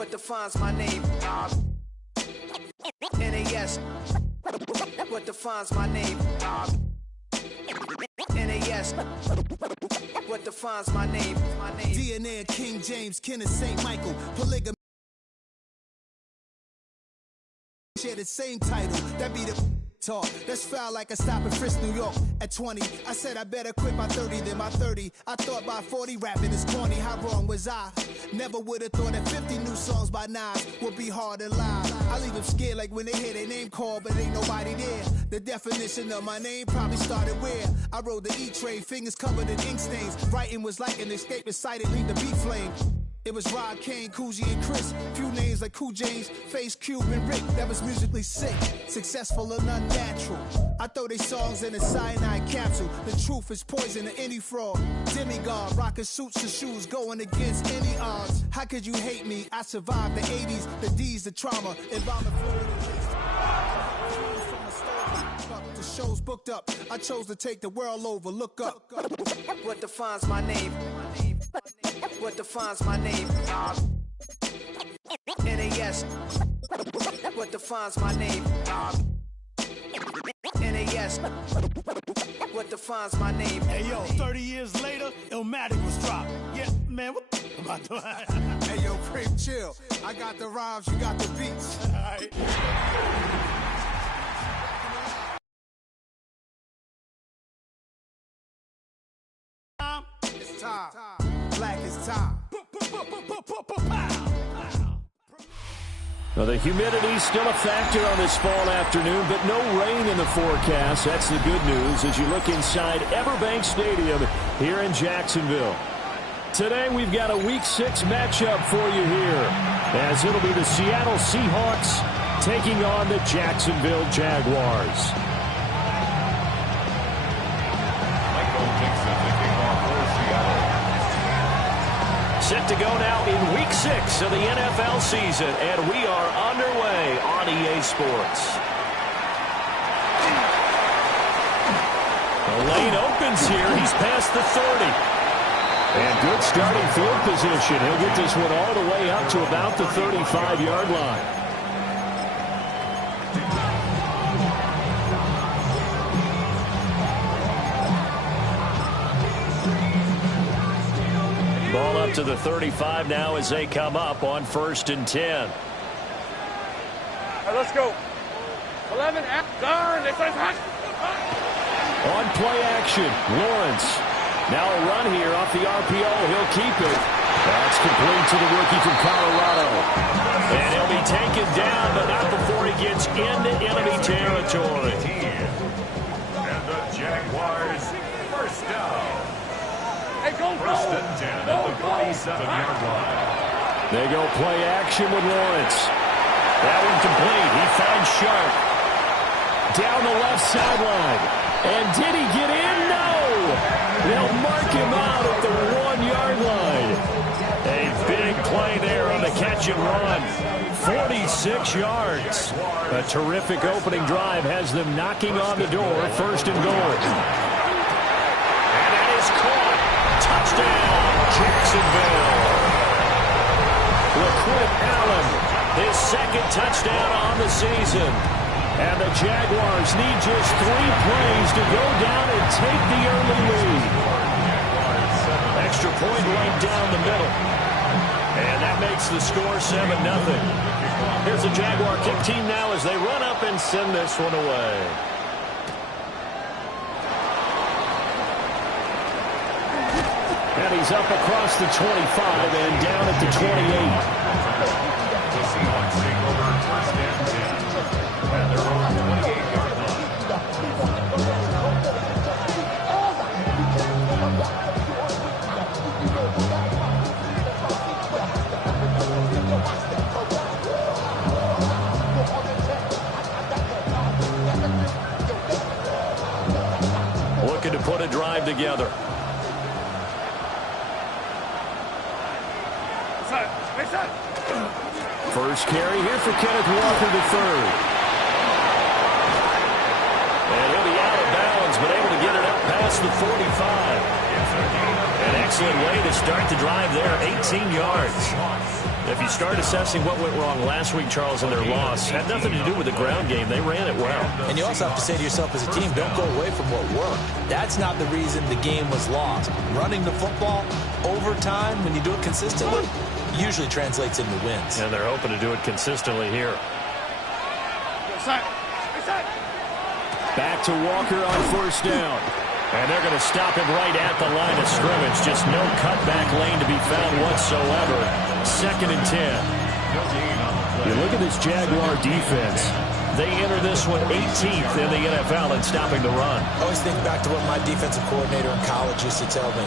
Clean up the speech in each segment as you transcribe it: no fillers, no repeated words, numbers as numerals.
what defines my name. NAS, what defines my name. NAS, what defines my name. DNA of King James, Ken of St. Michael, polygamy. Share the same title, that be the talk. That's foul like a stop in Frisk, New York at 20. I said I better quit by 30 than by 30. I thought by 40 rapping is corny. How wrong was I? Never would have thought that 50 new songs by Nas would be hard to live. I leave them scared like when they hear their name called, but ain't nobody there. The definition of my name probably started where I rode the E-train, fingers covered in ink stains. Writing was like an escape inside it, leave the beat flame. It was Rod Kane, Coogee, and Chris. Few names like Cool James, Face, Cube, and Rick. That was musically sick, successful and unnatural. I throw they songs in a cyanide capsule. The truth is poison to any fraud. Demigod, rocking suits and shoes, going against any odds. How could you hate me? I survived the 80s, the D's, the trauma, embalming fluid and waste. The show's booked up. I chose to take the world over. Look up. What defines my name? What defines my name? NAS, what defines my name? NAS, what defines my name? Hey yo, 30 years later, Illmatic was dropped. Yeah, man, what the am I doing? Hey yo, Creep, chill. I got the rhymes, you got the beats. All right. It's time. Black is time. Well, the humidity's still a factor on this fall afternoon, but no rain in the forecast. That's the good news as you look inside Everbank Stadium here in Jacksonville. Today we've got a Week 6 matchup for you here, as it'll be the Seattle Seahawks taking on the Jacksonville Jaguars. Set to go now in Week 6 of the NFL season, and we are underway on EA Sports. The lane opens here. He's past the 30. And good starting field position. He'll get this one all the way up to about the 35-yard line. Ball up to the 35 now as they come up on 1st and 10. All right, let's go. 11, guard. On play action, Lawrence. Now a run here off the RPO. He'll keep it. That's complete to the rookie from Colorado. And he'll be taken down, but not before he gets into enemy territory. And the Jaguars first down. Hey, go, First and 10 at the 47-yard line. They go play action with Lawrence. That one complete. He finds Sharp. Down the left sideline. And did he get in? No! They'll mark him out at the 1-yard line. A big play there on the catch and run. 46 yards. A terrific opening drive has them knocking on the door. 1st and goal. And that is caught. Touchdown, Jacksonville. LaQuint Allen, his 2nd touchdown on the season. And the Jaguars need just 3 plays to go down and take the early lead. Extra point right down the middle. And that makes the score 7-0. Here's the Jaguar kick team now as they run up and send this one away. And he's up across the 25 and down at the 28. The Seahawks take over 1st and 10. And they're on the 28-yard line. Looking to put a drive together. First carry here for Kenneth Walker III. And he'll be out of bounds, but able to get it up past the 45. It's a gain of An excellent way to start the drive there, 18 yards. If you start assessing what went wrong last week, Charles, in their loss, had nothing to do with the ground game. They ran it well. And you also have to say to yourself as a team, don't go away from what worked. That's not the reason the game was lost. Running the football over time, when you do it consistently, usually translates into wins. And they're hoping to do it consistently here. Back to Walker on first down. And they're going to stop him right at the line of scrimmage. Just no cutback lane to be found whatsoever. 2nd and 10. You look at this Jaguar defense. They enter this one 18th in the NFL in stopping the run. I always think back to what my defensive coordinator in college used to tell me.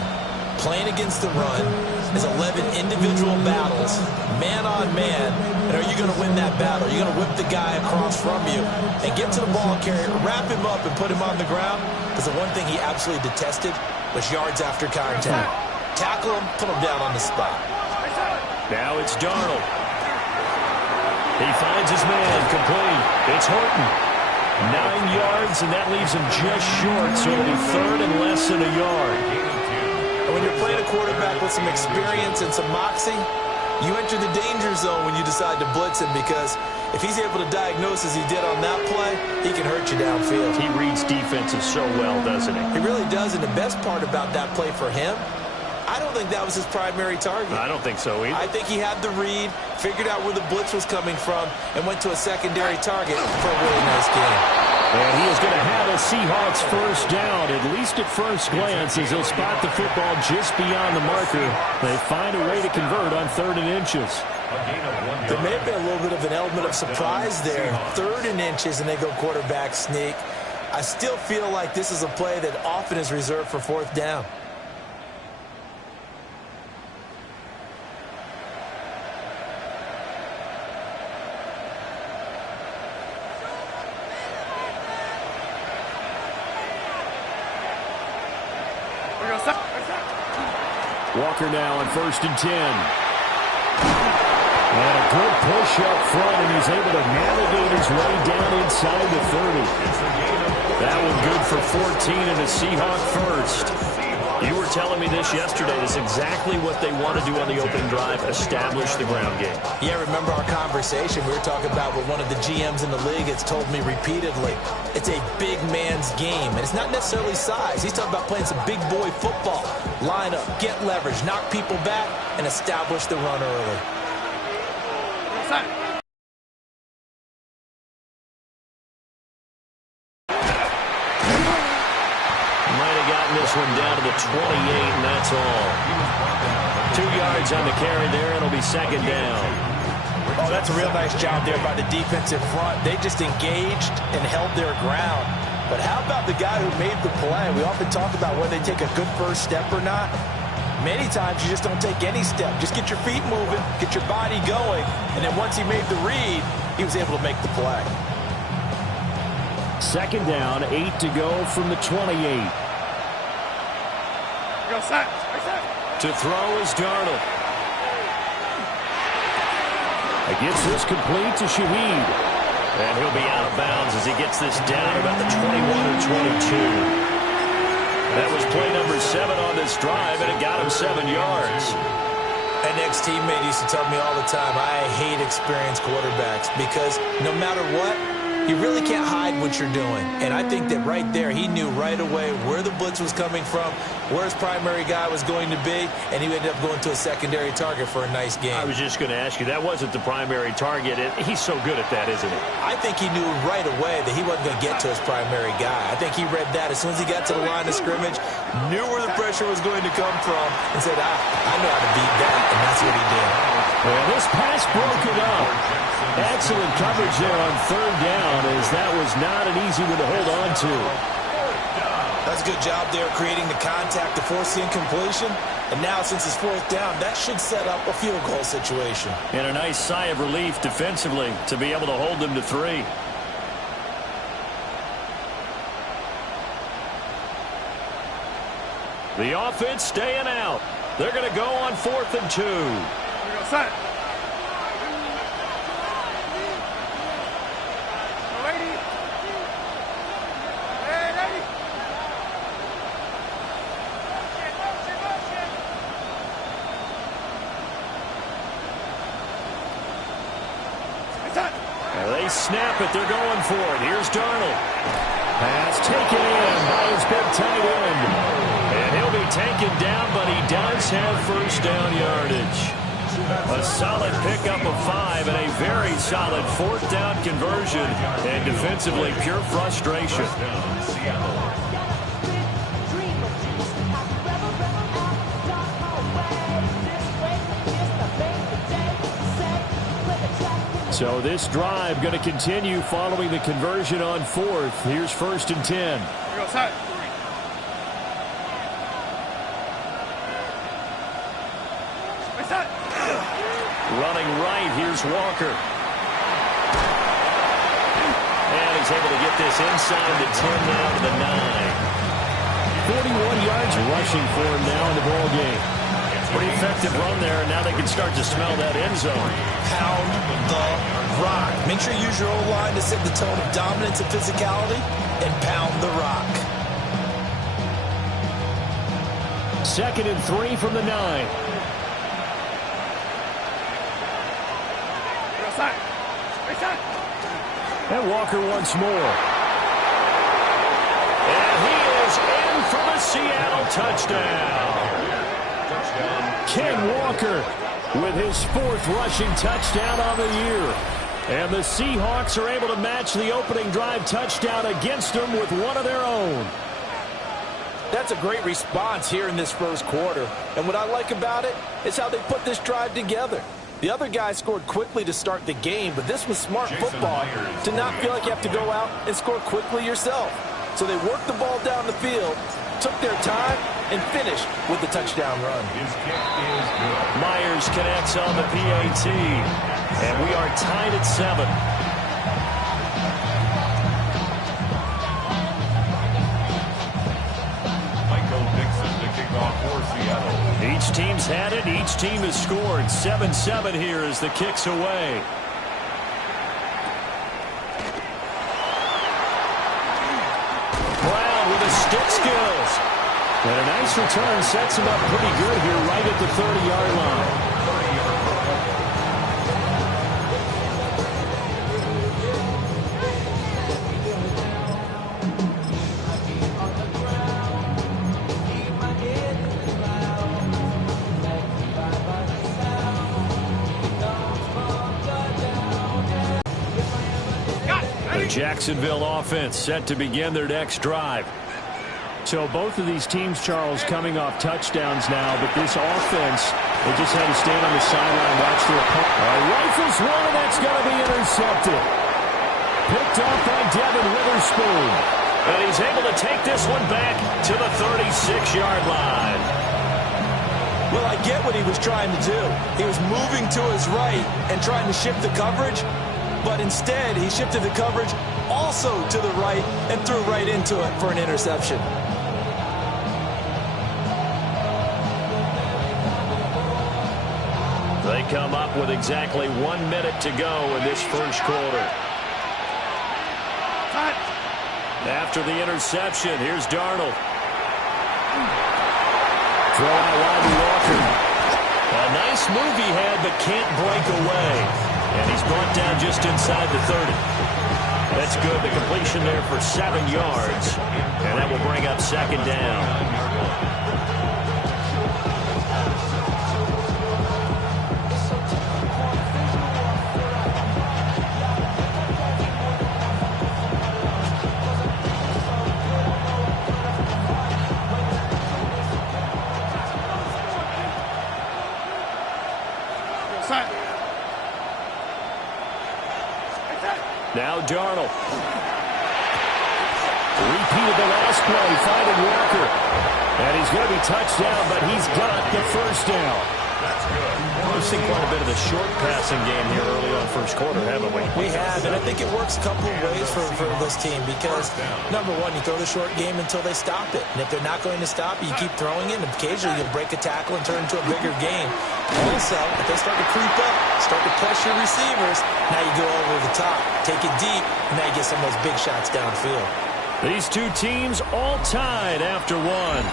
Playing against the run is 11 individual battles, man on man. And are you going to win that battle? You're going to whip the guy across from you and get to the ball carrier, wrap him up, and put him on the ground. Because the one thing he absolutely detested was yards after contact. Tackle him, put him down on the spot. Now it's Darnold. He finds his man, complete. It's Horton. 9 yards, and that leaves him just short, so it'll be 3rd and less than a yard. And when you're playing a quarterback with some experience and some moxie, you enter the danger zone when you decide to blitz him, because if he's able to diagnose as he did on that play, he can hurt you downfield. He reads defenses so well, doesn't he? He really does, and the best part about that play for him, I don't think that was his primary target. I don't think so either. I think he had the read, figured out where the blitz was coming from, and went to a secondary target for a really nice game. And he is going to have a Seahawks first down, at least at first glance, as he'll spot the football just beyond the marker. They find a way to convert on 3rd and inches. There may have been a little bit of an element of surprise there. 3rd and inches, and they go quarterback sneak. I still feel like this is a play that often is reserved for 4th down. Walker now on 1st and 10. And a good push up front, and he's able to navigate his way down inside the 30. That one good for 14 and a Seahawk first. You were telling me this yesterday. This is exactly what they want to do on the opening drive, establish the ground game. Yeah, remember our conversation? We were talking about what one of the GMs in the league has told me repeatedly. It's a big man's game, and it's not necessarily size. He's talking about playing some big boy football. Line up, get leverage, knock people back, and establish the run early. One down to the 28, and that's all. 2 yards on the carry there, and it'll be 2nd down. Oh, that's a real nice job there by the defensive front. They just engaged and held their ground. But how about the guy who made the play? We often talk about whether they take a good first step or not. Many times you just don't take any step. Just get your feet moving, get your body going, and then once he made the read, he was able to make the play. 2nd down, 8 to go from the 28. To throw is Darnold. He gets this complete to Shaheed. And he'll be out of bounds as he gets this down about the 21 or 22. That was play number 7 on this drive, and it got him 7 yards. An ex-teammate used to tell me all the time, I hate experienced quarterbacks because no matter what, you really can't hide what you're doing. And I think that right there, he knew right away where the blitz was coming from, where his primary guy was going to be, and he ended up going to a secondary target for a nice game. I was just going to ask you, that wasn't the primary target. He's so good at that, isn't he? I think he knew right away that he wasn't going to get to his primary guy. I think he read that as soon as he got to the line of scrimmage, knew where the pressure was going to come from, and said, I know how to beat that, and that's what he did. Well, this pass broke it up. Excellent coverage there on 3rd down, as that was not an easy one to hold on to. That's a good job there creating the contact to force the incompletion. And now, since it's 4th down, that should set up a field goal situation. And a nice sigh of relief defensively to be able to hold them to 3. The offense staying out. They're going to go on 4th and 2. Set. They snap it. They're going for it. Here's Darnold. Pass taken in by his big tight end. And he'll be taken down, but he does have first down yardage. A solid pickup of 5 and a very solid fourth down conversion. And defensively, pure frustration. So this drive going to continue following the conversion on 4th. Here's 1st and 10. Running right, here's Walker. And he's able to get this inside the 10 now to the 9. 41 yards rushing for him now in the ball game. Pretty effective run there, and now they can start to smell that end zone. Pound the rock. Make sure you use your O-line to set the tone of dominance and physicality, and pound the rock. 2nd and 3 from the 9. And Walker once more. And he is in for the Seattle touchdown. Ken Walker with his 4th rushing touchdown on the year. And the Seahawks are able to match the opening drive touchdown against them with one of their own. That's a great response here in this first quarter. And what I like about it is how they put this drive together. The other guys scored quickly to start the game, but this was smart football to not feel like you have to go out and score quickly yourself. So they worked the ball down the field, took their time, and finished with the touchdown run. Myers connects on the PAT, and we are tied at 7. Each team's had it. Each team has scored. 7-7 here as the kick's away. Brown with his stick skills. And a nice return sets him up pretty good here right at the 30-yard line. Jacksonville offense set to begin their next drive. So both of these teams, Charles, coming off touchdowns now, but this offense, they just had to stand on the sideline and watch their opponent. Rifles one, and that's going to be intercepted. Picked off by Devin Witherspoon. And he's able to take this one back to the 36-yard line. Well, I get what he was trying to do. He was moving to his right and trying to shift the coverage, but instead he shifted the coverage also to the right and threw right into it for an interception. They come up with exactly 1 minute to go in this first quarter. After the interception, here's Darnold. Throw out wide to Walker. A nice move he had, but can't break away. And he's brought down just inside the 30. That's good. The completion there for 7 yards. And that will bring up 2nd down. Now Darnold. Repeated the last play, finding Walker. And he's going to be touched down, but he's got the first down. That's good. We've seen quite a bit of the short passing game here early on first quarter, haven't we? We have, and I think it works a couple of ways for this team because, number one, you throw the short game until they stop it. And if they're not going to stop it, you keep throwing it, and occasionally you'll break a tackle and turn into a bigger game. Also, if they start to creep up, start to pressure receivers, now you go over the top, take it deep, and now you get some of those big shots downfield. These two teams all tied after one.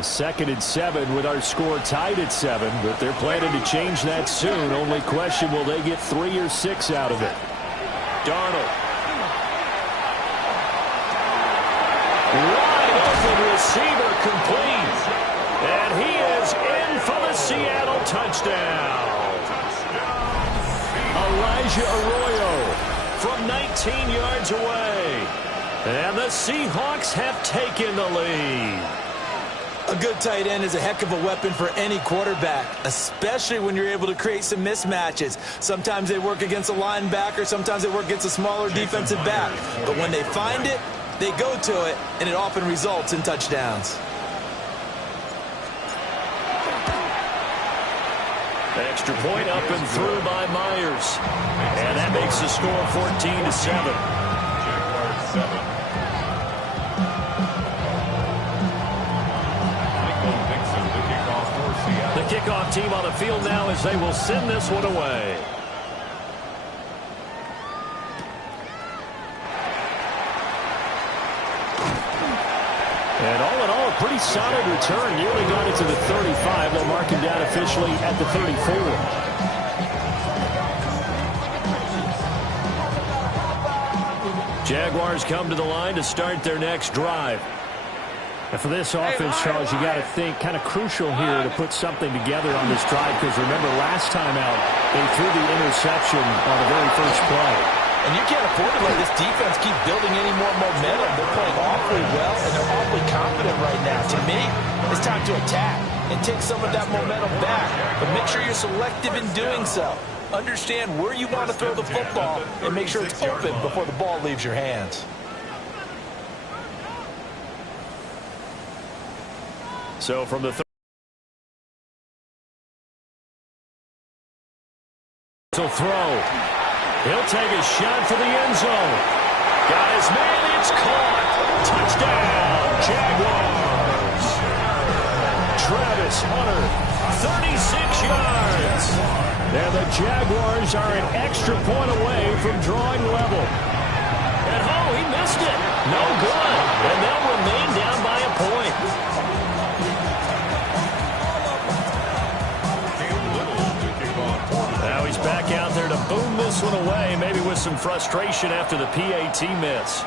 2nd and 7 with our score tied at 7, but they're planning to change that soon. Only question, will they get 3 or 6 out of it? Darnold. Wide open receiver complete. And he is in for the Seattle touchdown. Elijah Arroyo from 19 yards away. And the Seahawks have taken the lead. A good tight end is a heck of a weapon for any quarterback, especially when you're able to create some mismatches. Sometimes they work against a linebacker, sometimes they work against a smaller defensive back. But when they find it, they go to it, and it often results in touchdowns. Extra point up and through by Myers. And that makes the score 14-7. Jaguars 7. The kickoff team on the field now as they will send this one away. And all in all, a pretty solid return. Nearly got it to the 35. They'll mark him down officially at the 34. Jaguars come to the line to start their next drive. And for this offense, Charles, you got to think kind of crucial here to put something together on this drive, because remember last time out they threw the interception on the very first play. And you can't afford to let this defense keep building any more momentum. They're playing awfully well, and they're awfully confident right now. To me, it's time to attack and take some of that momentum back. But make sure you're selective in doing so. Understand where you want to throw the football and make sure it's open before the ball leaves your hands. So from the throw, he'll take a shot for the end zone. Got his man, it's caught. Touchdown, Jaguars. Travis Hunter, 36 yards. And the Jaguars are an extra point away from drawing level. And he missed it. No good. And they'll remain down by a point. Now he's back out there to boom this one away, maybe with some frustration after the PAT miss.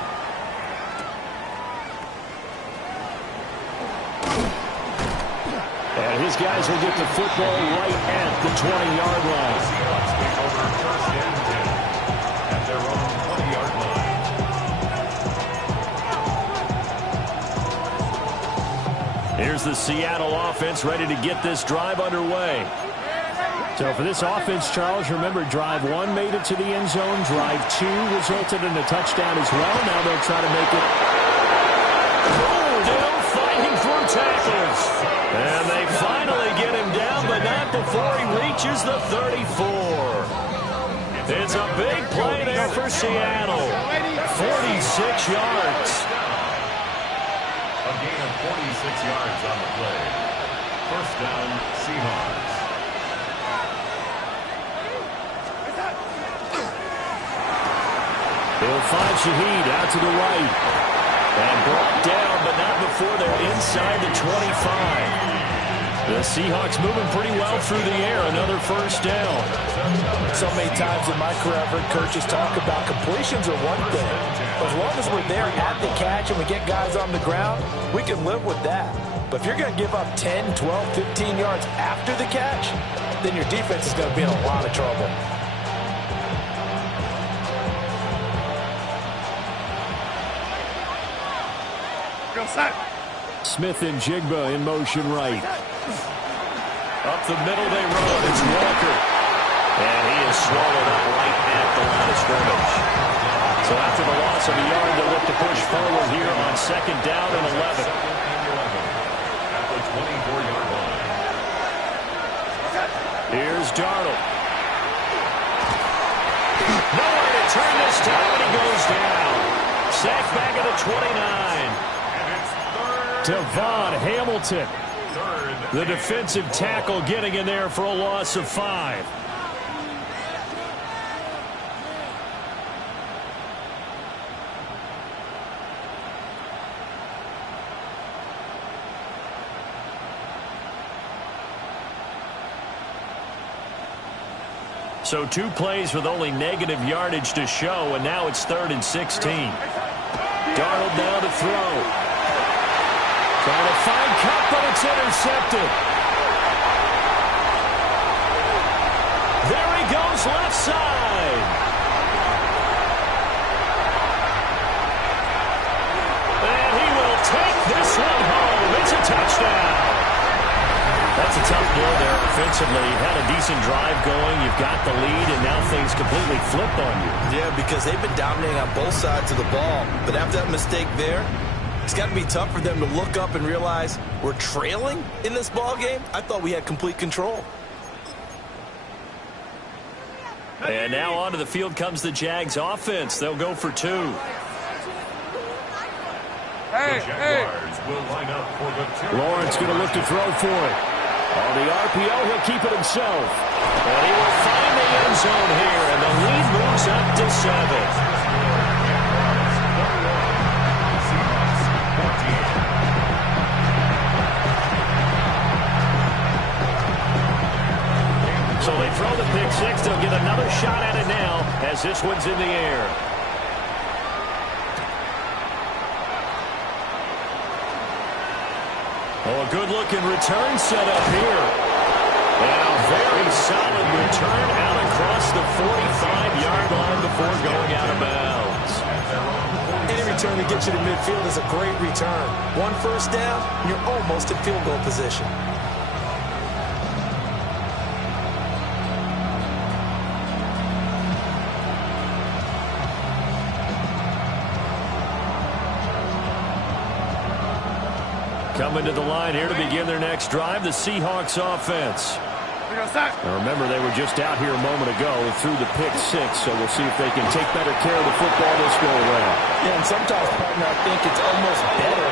And his guys will get the football right at the 20-yard line. Seahawks take over 1st and 10 at their own 20-yard line. Here's the Seattle offense ready to get this drive underway. So for this offense, Charles, remember drive 1 made it to the end zone. Drive 2 resulted in a touchdown as well. Now they'll try to make it. Still fighting through tackles. And they finally get him down, but not before he reaches the 34. It's a big play there for Seattle. 46 yards. A gain of 46 yards on the play. 1st down, Seahawks. They'll find Shaheed out to the right. And brought down, but not before they're inside the 25. The Seahawks moving pretty well through the air. Another 1st down. So many times in my career, I've heard coaches talk about completions are one thing. As long as we're there at the catch and we get guys on the ground, we can live with that. But if you're going to give up 10, 12, 15 yards after the catch, then your defense is going to be in a lot of trouble. Smith and Jigba in motion right. Up the middle they run. It's Walker. And he is swallowed up right at the line of scrimmage. So after the loss of a yard, they'll look to push forward here on 2nd down and 11. At the 24-yard line. Here's Darnold. Nowhere to turn this time, and he goes down. Sacked back at the 29. Devon Hamilton, the defensive tackle, getting in there for a loss of 5. So 2 plays with only negative yardage to show, and now it's 3rd and 16. Darnold now to throw. Trying to find Kupp, but it's intercepted. There he goes, left side. And he will take this one home. It's a touchdown. That's a tough blow there offensively. You've had a decent drive going. You've got the lead, and now things completely flipped on you. Yeah, because they've been dominating on both sides of the ball. But after that mistake there, it's got to be tough for them to look up and realize we're trailing in this ball game. I thought we had complete control. And now onto the field comes the Jags offense. They'll go for 2. The Jaguars will line up for the Lawrence going to look to throw for it. On the RPO, he'll keep it himself. And he will find the end zone here, and the lead moves up to 7. So they throw the pick 6. They'll get another shot at it now as this one's in the air. Oh, a good-looking return set up here. And a very solid return out across the 45-yard line before going out of bounds. Any return that gets you to midfield is a great return. 1 first down, and you're almost in field goal position. Coming to the line here to begin their next drive, the Seahawks offense. Now remember, they were just out here a moment ago through the pick 6, so we'll see if they can take better care of the football this go around. Yeah, and sometimes, partner, I think it's almost better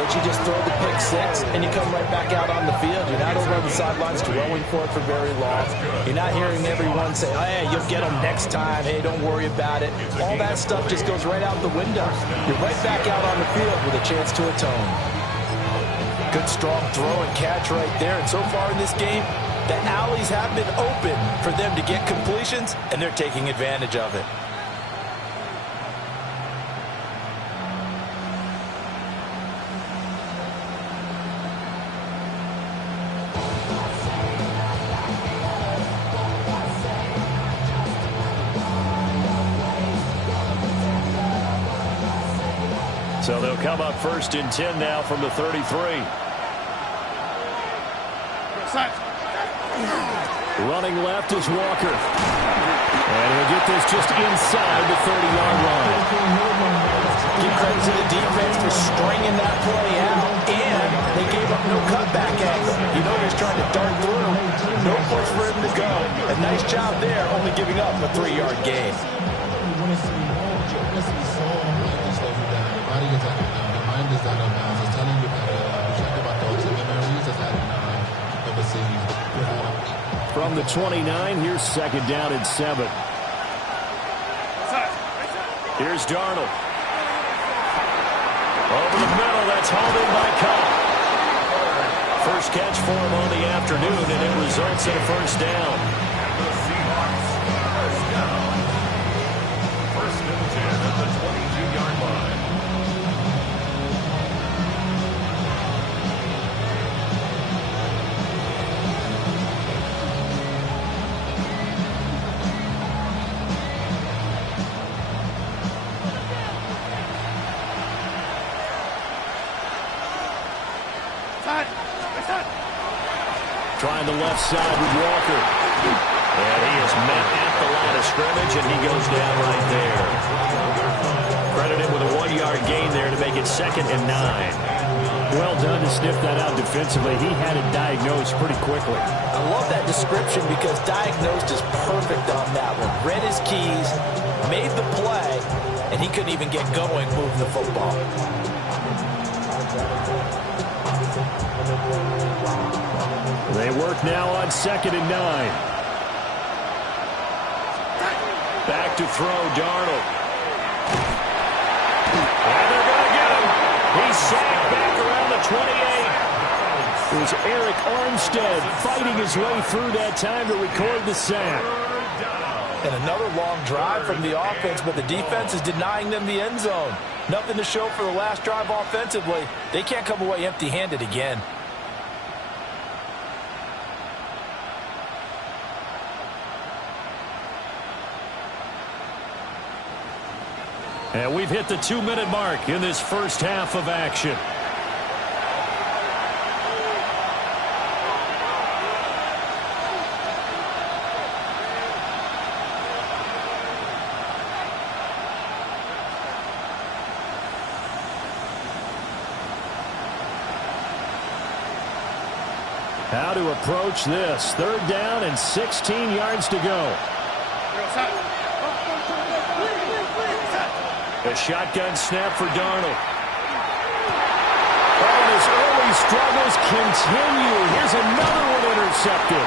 that you just throw the pick 6 and you come right back out on the field. You're not over on the sidelines dwelling for it for very long. You're not hearing everyone say, hey, you'll get them next time. Hey, don't worry about it. All that stuff just goes right out the window. You're right back out on the field with a chance to atone. Good, strong throw and catch right there. And so far in this game, the alleys have been open for them to get completions, and they're taking advantage of it. So they'll come up 1st and 10 now from the 33. Running left is Walker. And he'll get this just inside the 30-yard line. Give credit to the defense for stringing that play out, and they gave up no cutback angle. You know he's trying to dart through. No place for him to go. A nice job there, only giving up a 3-yard gain. From the 29, here's 2nd down and 7. Here's Darnold. Over the middle, that's hauled in by Kupp. First catch for him on the afternoon, and it results in a 1st down. The Seahawks, 1st down. 1st and 10 at the 22-yard line. Trying the left side with Walker. And he is met at the line of scrimmage, and he goes down right there. Credit him with a 1-yard gain there to make it 2nd and 9. Well done to sniff that out defensively. He had it diagnosed pretty quickly. I love that description because diagnosed is perfect on that one. Read his keys, made the play, and he couldn't even get going moving the football. They work now on 2nd and 9. Back to throw, Darnold. And they're going to get him. He's sacked back around the 28. It was Eric Armstead fighting his way through that time to record the sack. And another long drive from the offense, but the defense is denying them the end zone. Nothing to show for the last drive offensively. They can't come away empty-handed again. And we've hit the 2-minute mark in this first half of action. How to approach this. 3rd down and 16 yards to go. A shotgun snap for Darnold. And his early struggles continue. Here's another one intercepted.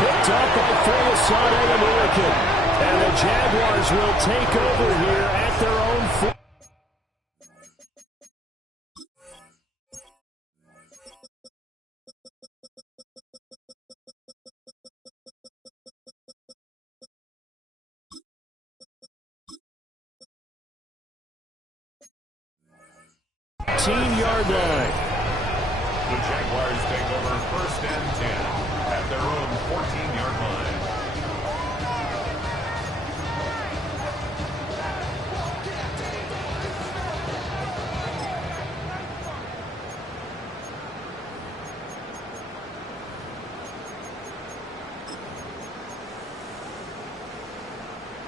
Picked up by Folasade American. And the Jaguars will take over here at their own 4. Yard line. The Jaguars take over 1st and 10 at their own 14-yard line.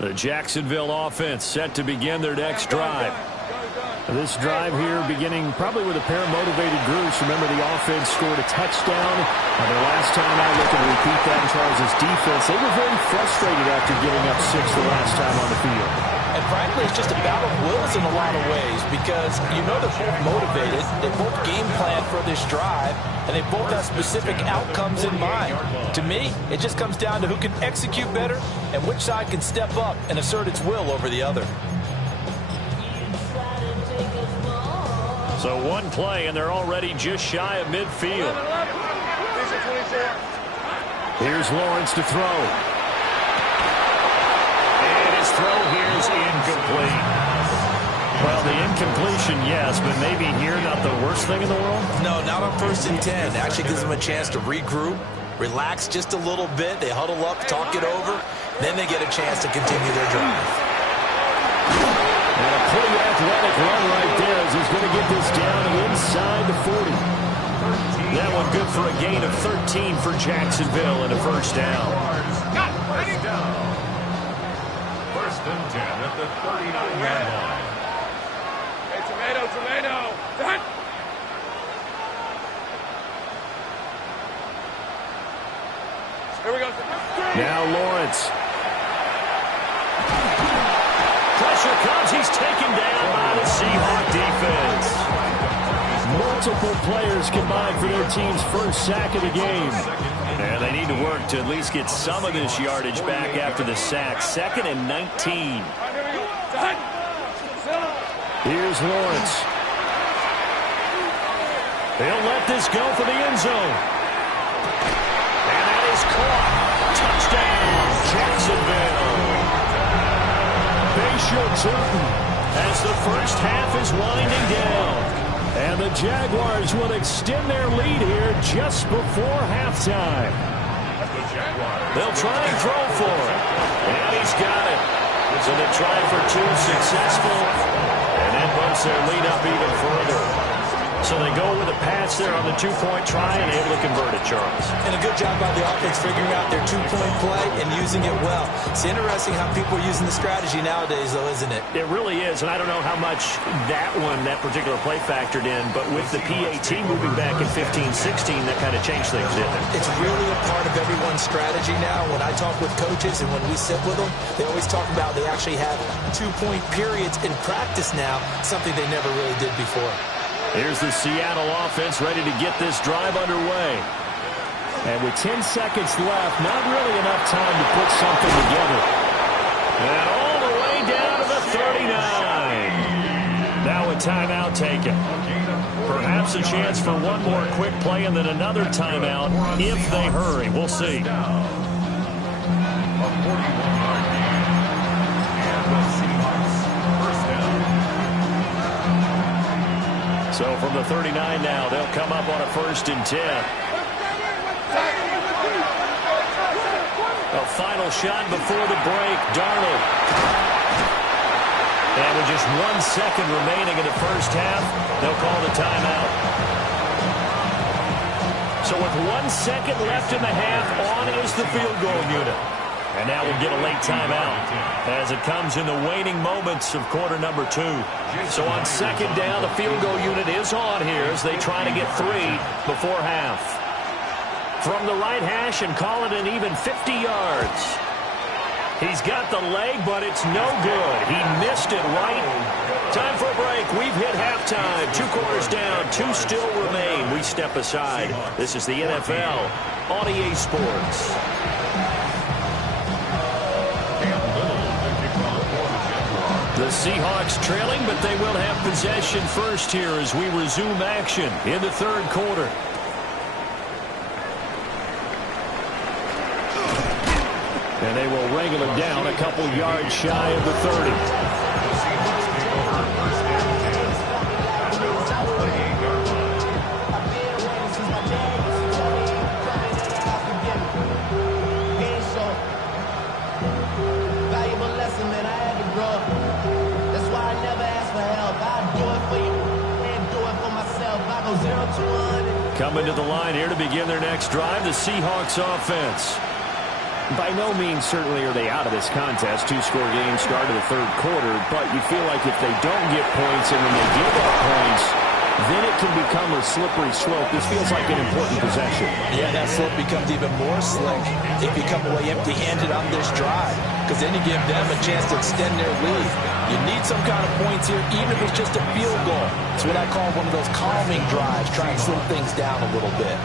The Jacksonville offense set to begin their next drive. This drive here beginning probably with a pair of motivated groups. Remember, the offense scored a touchdown. The last time out, looking to repeat that in Charles' defense. They were very frustrated after giving up 6 the last time on the field. And frankly, it's just a battle of wills in a lot of ways because you know they're both motivated. They both game plan for this drive, and they both have specific outcomes in mind. To me, it just comes down to who can execute better and which side can step up and assert its will over the other. So one play, and they're already just shy of midfield. Here's Lawrence to throw. And his throw here is incomplete. Well, the incompletion, yes, but maybe here not the worst thing in the world? No, not on 1st and 10. Actually gives them a chance to regroup, relax just a little bit. They huddle up, talk it over. Then they get a chance to continue their drive. And a pretty athletic run right there as he's going to get this down inside the 40. That one good for a gain of 13 for Jacksonville and a 1st down. 1st and 10 at the 39-yard line. Hey, tomato. Done. Here we go. Now Lawrence. Pressure comes. He's taken down by the Seahawk defense. Multiple players combined for their team's first sack of the game. And they need to work to at least get some of this yardage back after the sack. 2nd and 19. Here's Lawrence. He'll let this go for the end zone. And that is caught. Touchdown, Jacksonville. Bashaud Turton as the first half is winding down. And the Jaguars will extend their lead here just before halftime. They'll try and throw for it. And he's got it. So they try for 2, successful. And that bumps their lead up even further. So they go with a pass there on the 2-point try and able to convert it, Charles. And a good job by the offense figuring out their 2-point play and using it well. It's interesting how people are using the strategy nowadays, though, isn't it? It really is, and I don't know how much that particular play factored in, but with the PAT moving back in 15-16, that kind of changed things, didn't it? It's really a part of everyone's strategy now. When I talk with coaches and when we sit with them, they always talk about they actually have 2-point periods in practice now, something they never really did before. Here's the Seattle offense ready to get this drive underway. And with 10 seconds left, not really enough time to put something together. And all the way down to the 39. Now a timeout taken. Perhaps a chance for one more quick play and then another timeout if they hurry. We'll see. A 41-yard So from the 39 now, they'll come up on a 1st and 10. A final shot before the break. Darnold. And with just 1 second remaining in the first half, they'll call the timeout. So with 1 second left in the half, on is the field goal unit. And now we'll get a late timeout as it comes in the waning moments of quarter number 2. So on 2nd down, the field goal unit is on here as they try to get 3 before half. From the right hash and call it an even 50 yards. He's got the leg, but it's no good. He missed it right. Time for a break. We've hit halftime. 2 quarters down. 2 still remain. We step aside. This is the NFL on EA Sports. The Seahawks trailing, but they will have possession first here as we resume action in the 3rd quarter. And they will wrangle it down a couple yards shy of the 30. Coming to the line here to begin their next drive, the Seahawks offense. By no means, certainly, are they out of this contest. 2-score game start of the 3rd quarter, but you feel like if they don't get points and then they give up points, then it can become a slippery slope. This feels like an important possession. Yeah, that slope becomes even more slick if you come away empty-handed on this drive, because then you give them a chance to extend their lead. You need some kind of points here, even if it's just a field goal. It's what I call one of those calming drives, try and slow things down a little bit.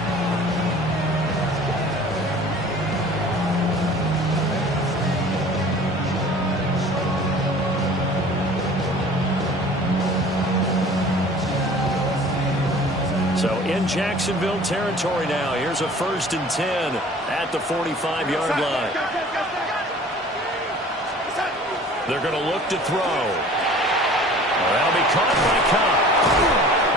So in Jacksonville territory now. Here's a 1st and 10 at the 45-yard line. They're going to look to throw. That'll be caught by Cobb.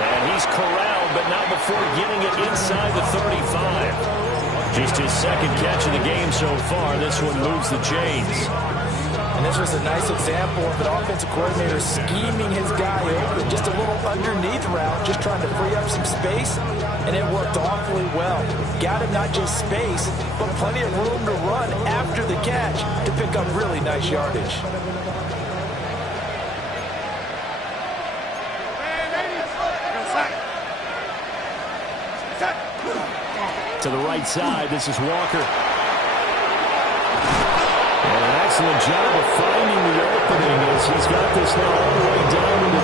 And he's corralled, but not before getting it inside the 35. Just his 2nd catch of the game so far. This one moves the chains. And this was a nice example of an offensive coordinator scheming his guy open. Just a little underneath route, just trying to free up some space, and it worked awfully well. Got him not just space, but plenty of room to run after the catch to pick up really nice yardage. To the right side, this is Walker. And an excellent job of finding the opening as he's got this now all the way down to the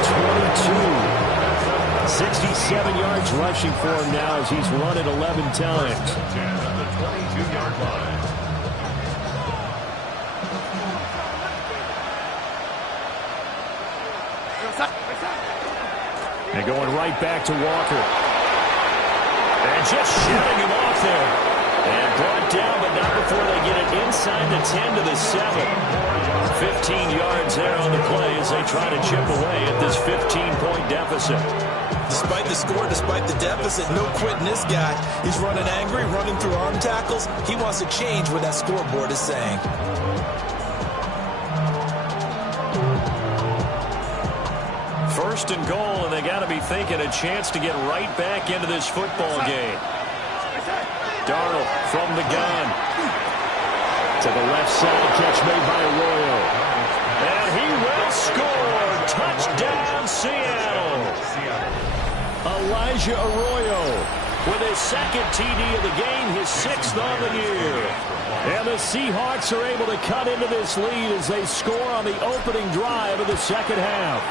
22. 67 yards rushing for him now as he's run it 11 times. The 22-yard line. And going right back to Walker. And just shutting him off there. And brought down, but not before they get it inside the 10 to the 7. 15 yards there on the play as they try to chip away at this 15-point deficit. Despite the score, despite the deficit, no quitting this guy. He's running angry, running through arm tackles. He wants to change what that scoreboard is saying. First and goal, and they got to be thinking a chance to get right back into this football game. Darnold from the gun. To the left side, catch made by Arroyo. And he will score. Touchdown, Seattle. Elijah Arroyo with his 2nd TD of the game, his 6th on the year. And the Seahawks are able to cut into this lead as they score on the opening drive of the 2nd half.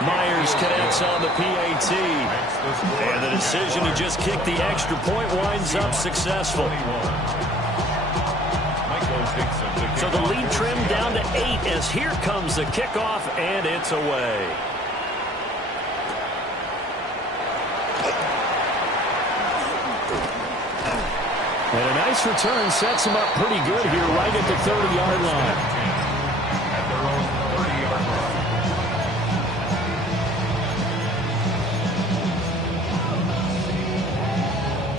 Myers connects on the PAT. And the decision to just kick the extra point winds up successful. So the lead trimmed down to 8 as here comes the kickoff, and it's away. And a nice return sets him up pretty good here right at the 30-yard line. At their own 30-yard line.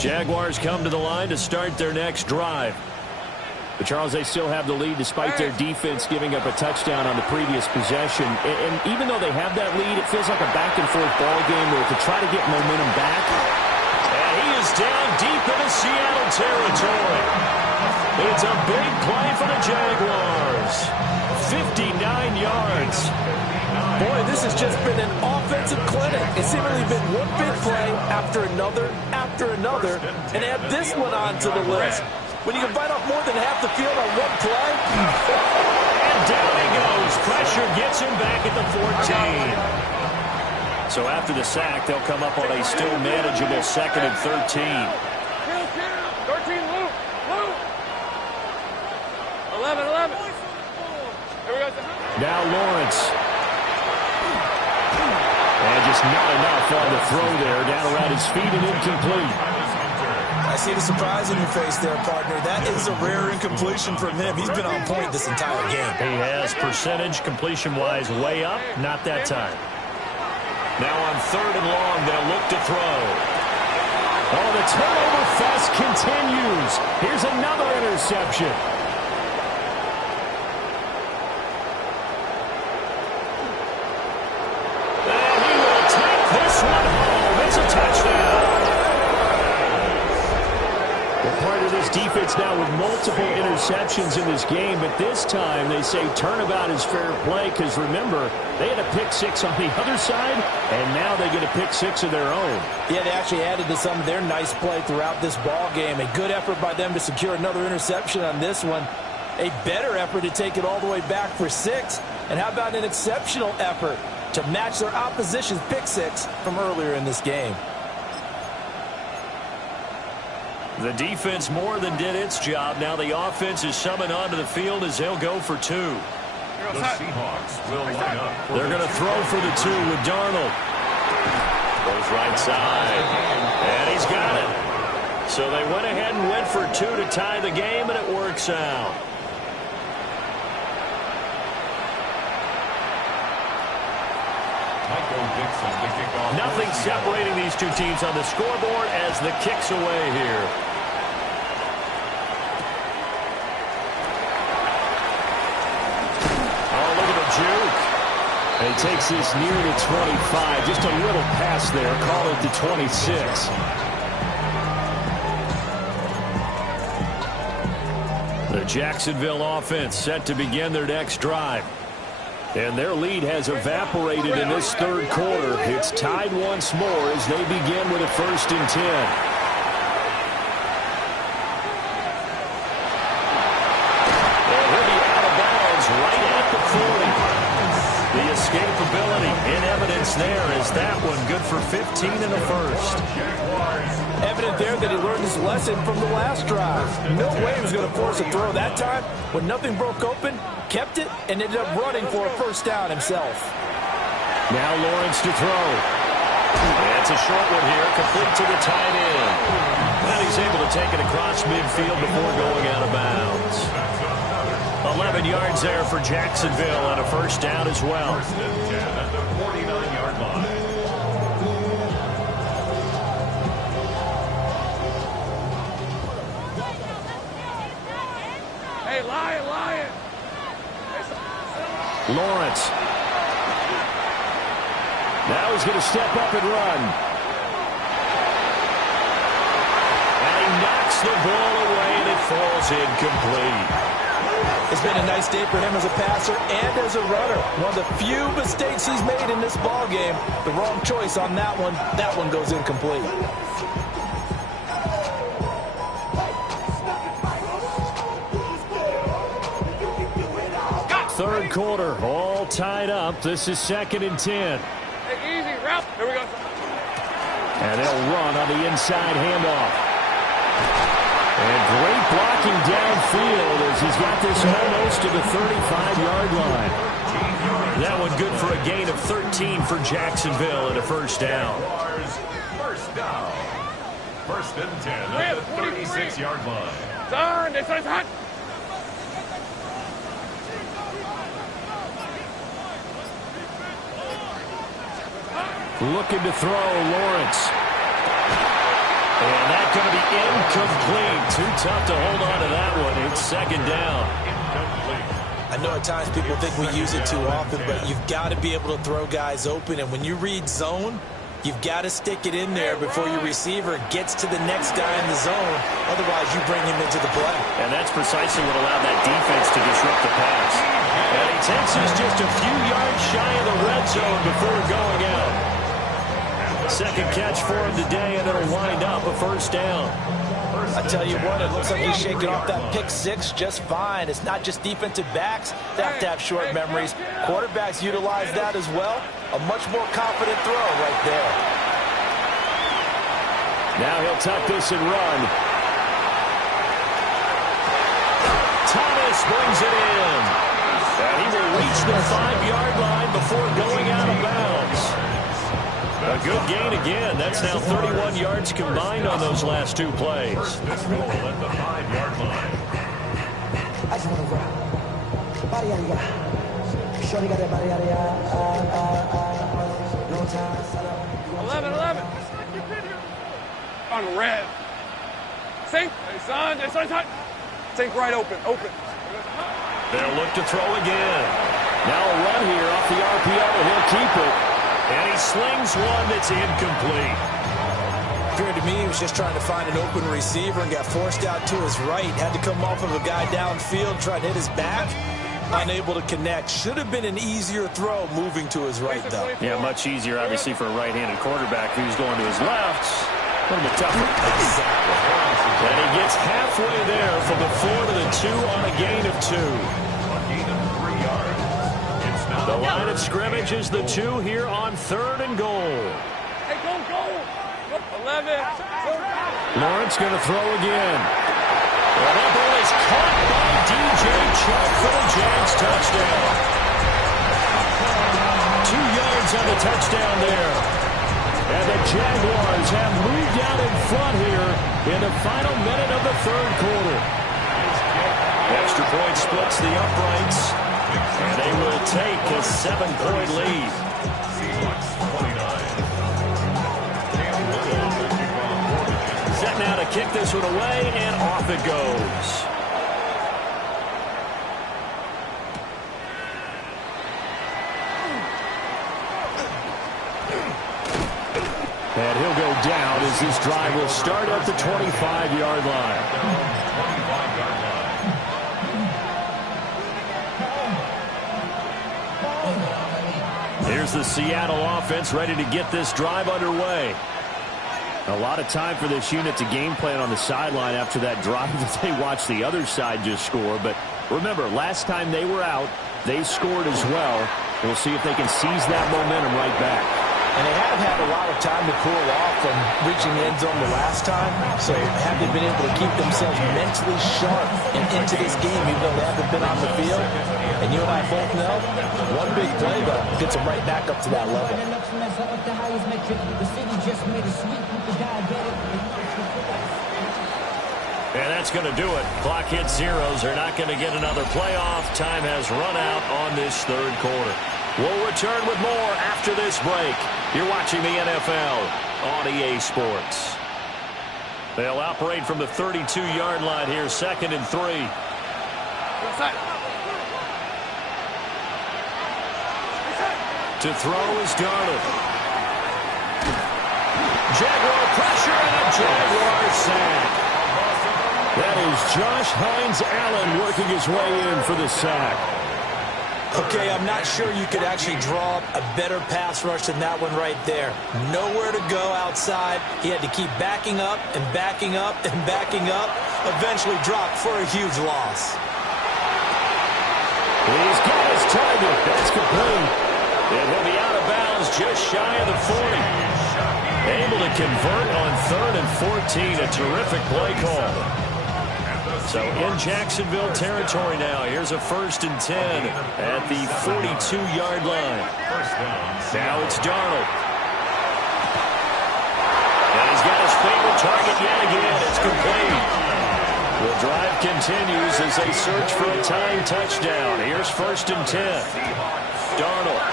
Jaguars come to the line to start their next drive. But, Charles, they still have the lead despite their defense giving up a touchdown on the previous possession. And even though they have that lead, it feels like a back-and-forth ball game where to try to get momentum back. And he is down deep into Seattle territory. It's a big play for the Jaguars. 59 yards. Boy, this has just been an offensive clinic. It's seemingly been one big play after another, and add this one onto the list. When you can bite off more than half the field on one play. And down he goes. Pressure gets him back at the 14. So after the sack, they'll come up on a still manageable 2nd and 13. 13, Luke. 11. Here we go. Now Lawrence. And just not enough on the throw there. Down around his feet and incomplete. I see the surprise in your face there, partner. That is a rare incompletion from him. He's been on point this entire game. He has percentage completion-wise way up. Not that time. Now on 3rd and long, they'll look to throw. Oh, the turnover fest continues. Here's another interception. And he will take this one home. It's a touchdown. Well, part of this defense now with multiple interceptions in this game, but this time they say turnabout is fair play because, remember, they had a pick 6 on the other side, and now they get a pick 6 of their own. Yeah, they actually added to some of their nice play throughout this ball game. A good effort by them to secure another interception on this one. A better effort to take it all the way back for 6. And how about an exceptional effort to match their opposition's pick 6 from earlier in this game? The defense more than did its job. Now the offense is summoned onto the field as they'll go for 2. The Seahawks will line up. They're going to throw for the 2 with Darnold. Goes right side. And he's got it. So they went ahead and went for 2 to tie the game, and it works out. Nothing separating these two teams on the scoreboard as the kick's away here. Oh, look at the juke. And he takes this near the 25. Just a little pass there. Call it the 26. The Jacksonville offense set to begin their next drive. And their lead has evaporated in this 3rd quarter. It's tied once more as they begin with a 1st and 10. And he'll be out of bounds right at the 40. The escapability in evidence there is that one good for 15 in the 1st. Evident there that he learned his lesson from the last drive. No way he was going to force a throw that time. When nothing broke open, kept it, and ended up running for a 1st down himself. Now Lawrence to throw. That's a short one here, complete to the tight end. And he's able to take it across midfield before going out of bounds. 11 yards there for Jacksonville and a 1st down as well. 1st and 10 at the 49-yard line. Hey, Lion. Lawrence. Now he's going to step up and run. And he knocks the ball away, and it falls incomplete. It's been a nice day for him as a passer and as a runner. One of the few mistakes he's made in this ball game. The wrong choice on that one. That one goes incomplete. 3rd quarter, all tied up. This is 2nd and 10. Hey, easy, route. Here we go. And they'll run on the inside handoff. And great blocking downfield as he's got this almost to the 35-yard line. That one good for a gain of 13 for Jacksonville and a 1st down. 1st down. 1st and 10 at the 36-yard line. Turn, this is hot. Looking to throw, Lawrence. And that's going to be incomplete. Too tough to hold on to that one. It's second down. I know at times people think we use it too often, but you've got to be able to throw guys open. And when you read zone, you've got to stick it in there before your receiver gets to the next guy in the zone. Otherwise, you bring him into the play. And that's precisely what allowed that defense to disrupt the pass. And he takes us just a few yards shy of the red zone before going out. Second catch for him today, and it'll wind up a first down. I tell you what, it looks like he's shaking off that pick six just fine. It's not just defensive backs that have to have short memories. Quarterbacks utilize that as well. A much more confident throw right there. Now he'll tuck this and run. Thomas brings it in. And he will reach the 5-yard line before going out of bounds. A good gain again. That's now 31 yards combined on those last two plays. This ball at the 5-yard line. I just want to run. Shorty got that body out of 11. On red. Sink. Hey, son. Sink right open. They'll look to throw again. Now a run here off the RPO. He'll keep it. And he slings one that's incomplete. Appeared to me he was just trying to find an open receiver and got forced out to his right. Had to come off of a guy downfield, try to hit his back. Unable to connect. Should have been an easier throw moving to his right, though. Yeah, much easier, obviously, for a right-handed quarterback who's going to his left. A little bit tougher. Exactly. And he gets halfway there from the 4 to the 2 on a gain of 2. A gain of 3 yards. The line of scrimmage is the 2 here on 3rd and goal. Hey, go. 11. Lawrence going to throw again. Well, that ball is caught by DJ Chark for the Jags touchdown. 2 yards on the touchdown there. And the Jaguars have moved out in front here in the final minute of the 3rd quarter. Extra point splits the uprights. And they will take a 7-point lead. Set now to kick this one away, and off it goes. And he'll go down as this drive will start at the 25-yard line. Here's the Seattle offense ready to get this drive underway. A lot of time for this unit to game plan on the sideline after that drive that they watched the other side just score. But remember, last time they were out, they scored as well. We'll see if they can seize that momentum right back. And they have had a lot of time to cool off from reaching the end zone the last time. So have they been able to keep themselves mentally sharp and into this game, even though they haven't been on the field? And you and I both know, one big play, though, gets them right back up to that level. And that's going to do it. Clock hits zeros. They're not going to get another playoff. Time has run out on this 3rd quarter. We'll return with more after this break. You're watching the NFL on EA Sports. They'll operate from the 32-yard line here, 2nd and 3. To throw is Darnold. Jaguar pressure and a Jaguar sack. That is Josh Hines-Allen working his way in for the sack. Okay, I'm not sure you could actually draw a better pass rush than that one right there. Nowhere to go outside. He had to keep backing up and backing up and backing up. Eventually dropped for a huge loss. He's got his target. That's complete. And he'll be out of bounds just shy of the 40. Able to convert on 3rd and 14. A terrific play call. So in Jacksonville territory now. Here's a 1st and 10 at the 42-yard line. Now it's Darnold. And he's got his favorite target yet again. It's complete. The drive continues as they search for a tying touchdown. Here's 1st and 10. Darnold.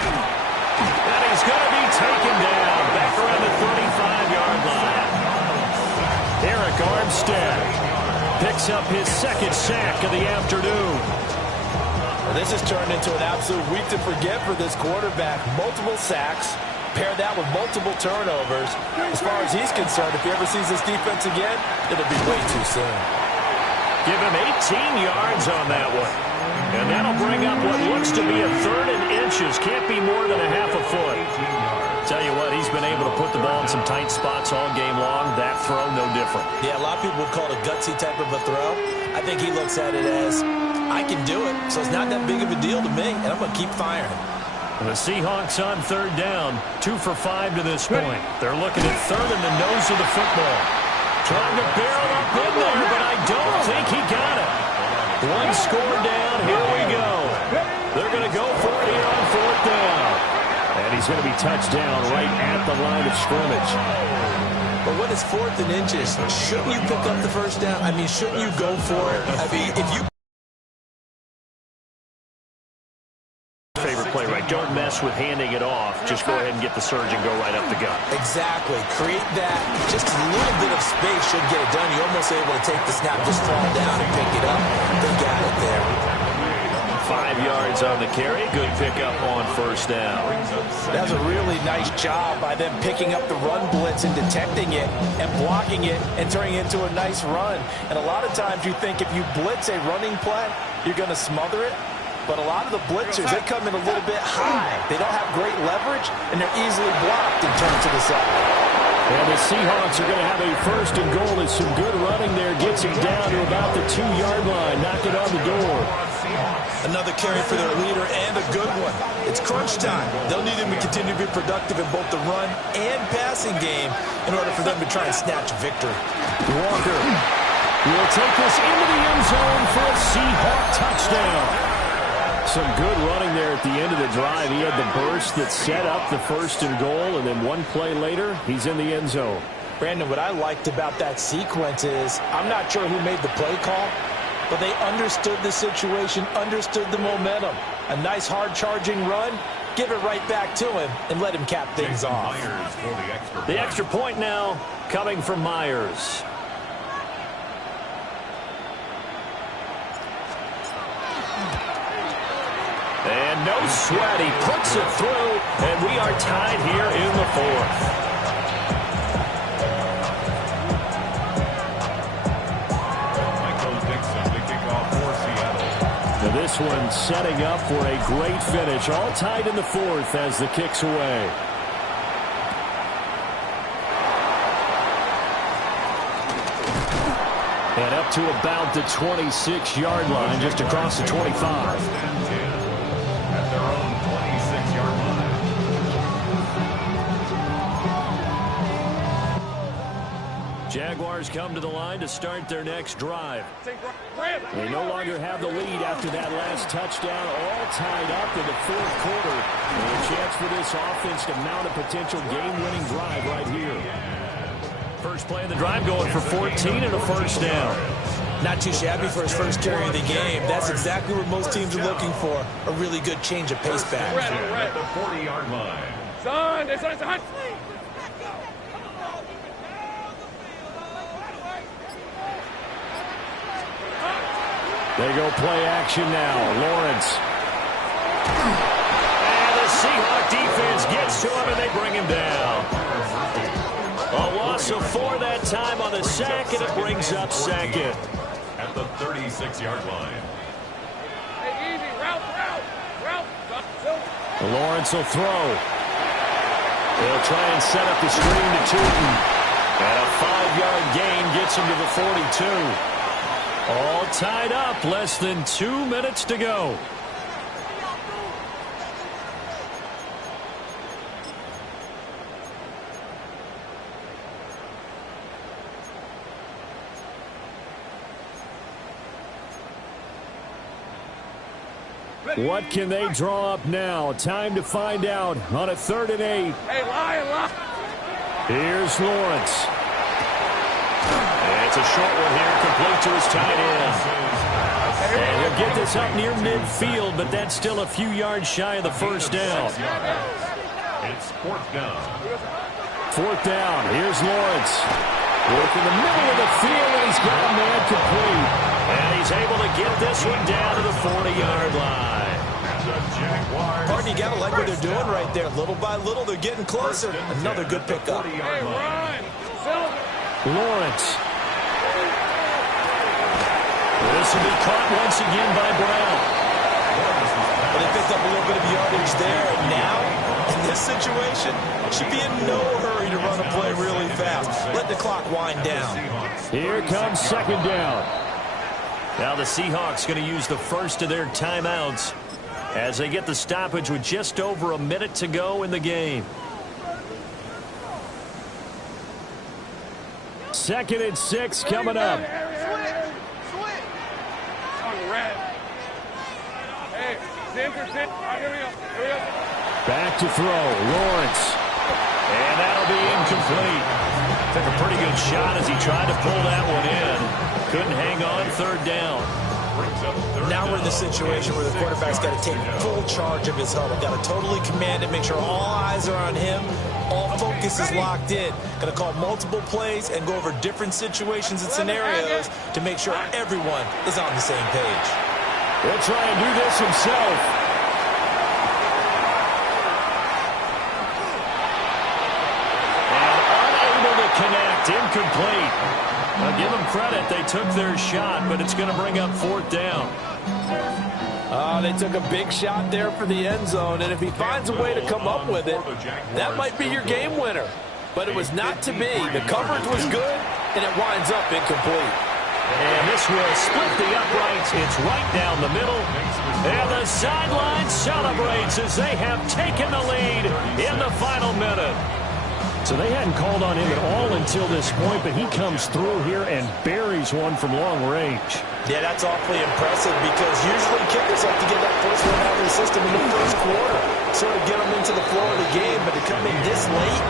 And he's going to be taken down back around the 35-yard line. Armstead picks up his second sack of the afternoon. Well, this has turned into an absolute week to forget for this quarterback. Multiple sacks. Pair that with multiple turnovers. As far as he's concerned, if he ever sees this defense again, it'll be way too soon. Give him 18 yards on that one. And that'll bring up what looks to be a 3rd and inches. Can't be more than a half a foot. Tell you what, he's been able to put the ball in some tight spots all game long. That throw, no different. Yeah, a lot of people would call it a gutsy type of a throw. I think he looks at it as, I can do it, so it's not that big of a deal to me, and I'm going to keep firing. The Seahawks on 3rd down, 2 for 5 to this point. They're looking at 3rd in the nose of the football. Trying to barrel up in there, but I don't think he got it. One score down, here we go. They're going to go for it here on 4th down. And he's going to be touched down right at the line of scrimmage. But when it's 4th and inches, shouldn't you pick up the first down? I mean, shouldn't you go for it? I mean, if you... Favorite play, right? Don't mess with handing it off. Just go ahead and get the surge and go right up the gut. Exactly. Create that. Just a little bit of space should get it done. You're almost able to take the snap, just fall down and pick it up. They got it there. 5 yards on the carry. Good pickup on 1st down. That's a really nice job by them picking up the run blitz and detecting it and blocking it and turning it into a nice run. And a lot of times you think if you blitz a running play, you're going to smother it. But a lot of the blitzers, they come in a little bit high. They don't have great leverage, and they're easily blocked and turned to the side. And the Seahawks are going to have a 1st and goal. There's some good running there. Gets him down to about the 2-yard line. Knock it on the door. Another carry for their leader and a good one. It's crunch time. They'll need him to continue to be productive in both the run and passing game in order for them to try and snatch victory. Walker will take this into the end zone for a Seahawk touchdown. Some good running there at the end of the drive. He had the burst that set up the 1st and goal, and then one play later, he's in the end zone. Brandon, what I liked about that sequence is I'm not sure who made the play call, but they understood the situation, understood the momentum. A nice hard-charging run, give it right back to him, and let him cap things off. The extra point now coming from Myers. And no sweat, he puts it through, and we are tied here in the 4th. Michael Dixon to kick off for Seattle. Now this one setting up for a great finish. All tied in the 4th as the kick's away. And up to about the 26-yard line, just across the 25. At their own 26-yard line. Jaguars come to the line to start their next drive. They no longer have the lead after that last touchdown, all tied up in the 4th quarter. And a chance for this offense to mount a potential game-winning drive right here. First play of the drive going for 14 and a 1st down. Not too shabby for his first carry of the game. That's exactly what most teams are looking for, a really good change of pace back. At the 40-yard line. Son. They go play action now. Lawrence. And the Seahawk defense gets to him, and they bring him down. A loss of 4 that time on the sack, and it brings up 2nd. At the 36-yard line. Hey, easy. Route. Lawrence will throw. They'll try and set up the screen to Tootin. And a 5-yard gain gets him to the 42. All tied up, less than 2 minutes to go. What can they draw up now? Time to find out on a 3rd and 8. Hey, lie. Here's Lawrence. And it's a short one here, complete to his tight end. And he'll get this up near midfield, but that's still a few yards shy of the 1st down. It's 4th down. 4th down. Here's Lawrence. Working the middle of the field, and he's got a man complete. And he's able to get this one down to the 40-yard line. Pardon, you got to like what they're doing right there. Little by little, they're getting closer. Another good pickup. Lawrence. This will be caught once again by Brown. Well, they picked up a little bit of yardage there. And now, in this situation, should be in no hurry to run a play really fast. Let the clock wind down. Here comes second down. Now the Seahawks going to use the first of their timeouts as they get the stoppage with just over a minute to go in the game. 2nd and 6 coming up. Back to throw. Lawrence. And that'll be incomplete. Took a pretty good shot as he tried to pull that one in. Couldn't hang on. 3rd down. Now we're in the situation where the quarterback's got to take full charge of his huddle. Got to totally command it, make sure all eyes are on him. All focus is locked in. Going to call multiple plays and go over different situations and scenarios to make sure everyone is on the same page. He'll try and do this himself. And unable to connect. Incomplete. Now give them credit. They took their shot, but it's going to bring up 4th down. They took a big shot there for the end zone, and if he finds a way to come up with it, that might be your game winner. But it was not to be. The coverage was good, and it winds up incomplete. And this will split the uprights. It's right down the middle. And the sideline celebrates as they have taken the lead in the final minute. So they hadn't called on him at all until this point, but he comes through here and buries one from long range. Yeah, that's awfully impressive because usually kickers like to get that first one out of the system in the first quarter, sort of get them into the flow of the game, but to come in this late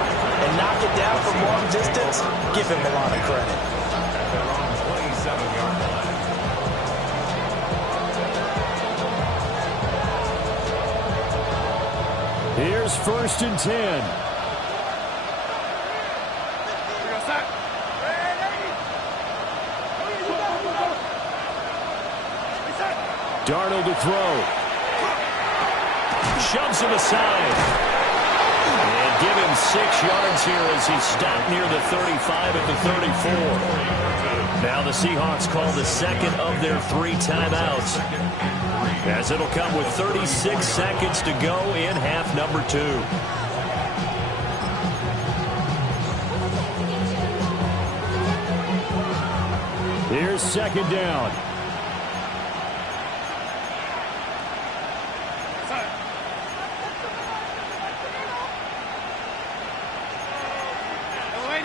and knock it down from long distance, give him a lot of credit. Here's 1st and 10. Darnold to throw. Shoves him aside. And give him 6 yards here as he stopped near the 35 at the 34. Now the Seahawks call the second of their 3 timeouts, as it'll come with 36 seconds to go in half number 2. Here's 2nd down.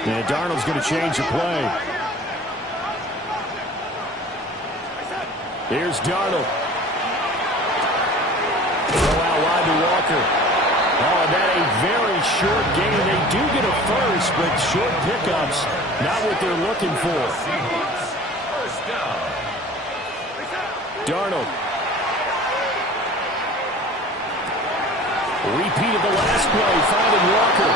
And Darnold's going to change the play. Here's Darnold. Throw out wide to Walker. Oh, and that a very short gain. They do get a first, but short pickups, not what they're looking for. Darnold. Repeat of the last play, finding Walker.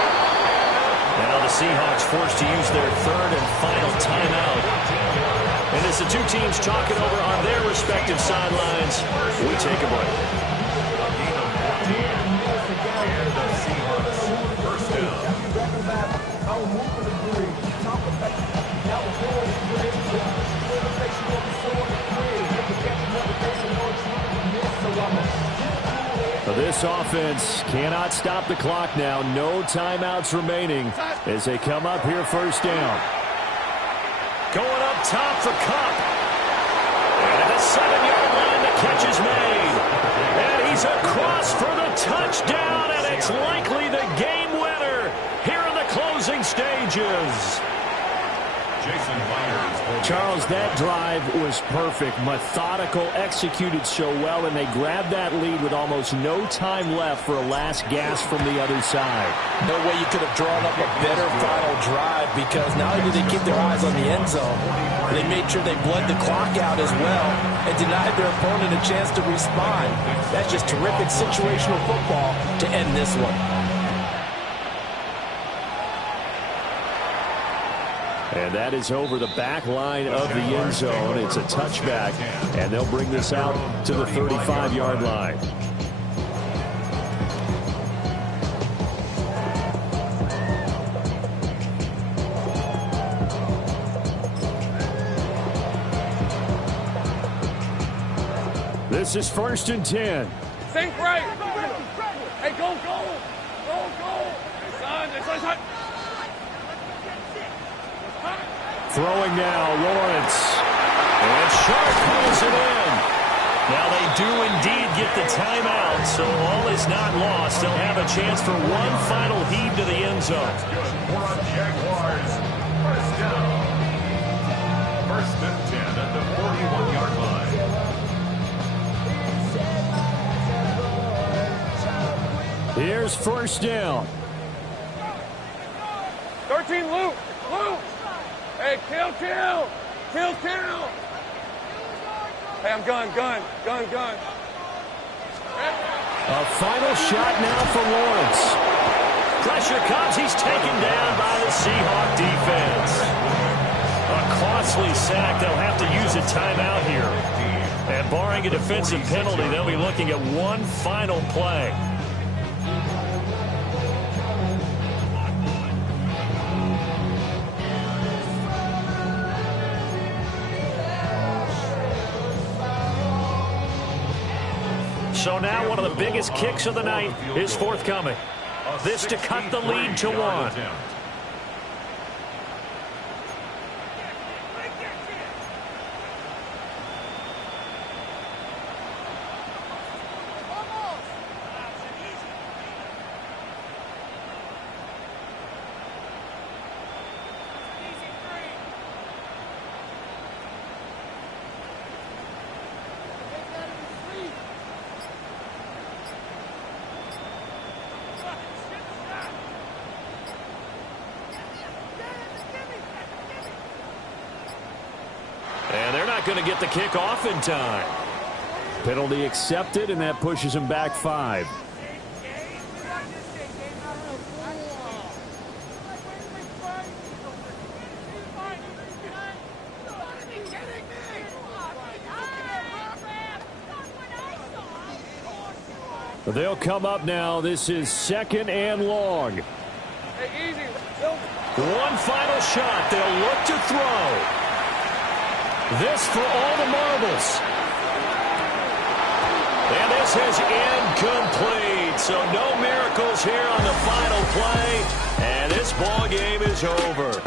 Now the Seahawks forced to use their 3rd and final timeout. And as the two teams talking over on their respective sidelines, we take a break. This offense cannot stop the clock now. No timeouts remaining as they come up here 1st down. Going up top for Kupp. And at the 7-yard line, the catch is made. And he's across for the touchdown, and it's likely the game winner here in the closing stages. Charles, that drive was perfect. Methodical, executed so well, and they grabbed that lead with almost no time left for a last gasp from the other side. No way you could have drawn up a better final drive, because not only did they keep their eyes on the end zone, they made sure they bled the clock out as well and denied their opponent a chance to respond. That's just terrific situational football to end this one. And that is over the back line of the end zone. It's a touchback, and they'll bring this out to the 35-yard line. This is 1st and 10. Think right. Hey, go. Hey, son. Throwing now, Lawrence. And Sharp pulls it in. Now they do indeed get the timeout, so all is not lost. They'll have a chance for one final heave to the end zone. Jaguars. First down. 1st and 10 at the 41-yard line. Here's 1st down. 13, Luke. Hey, kill. Hey, I'm gun. A final shot now for Lawrence. Pressure comes. He's taken down by the Seahawk defense. A costly sack. They'll have to use a timeout here. And barring a defensive penalty, they'll be looking at one final play. So now one of the biggest kicks of the night is forthcoming. This to cut the lead to 1. And they're not going to get the kick off in time. Penalty accepted, and that pushes him back 5. They'll come up now. This is 2nd and long. Hey, easy. One final shot. They'll look to throw. This for all the marbles. And this is incomplete. So no miracles here on the final play. And this ball game is over.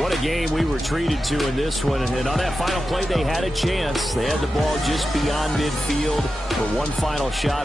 What a game we were treated to in this one. And on that final play, they had a chance. They had the ball just beyond midfield for one final shot.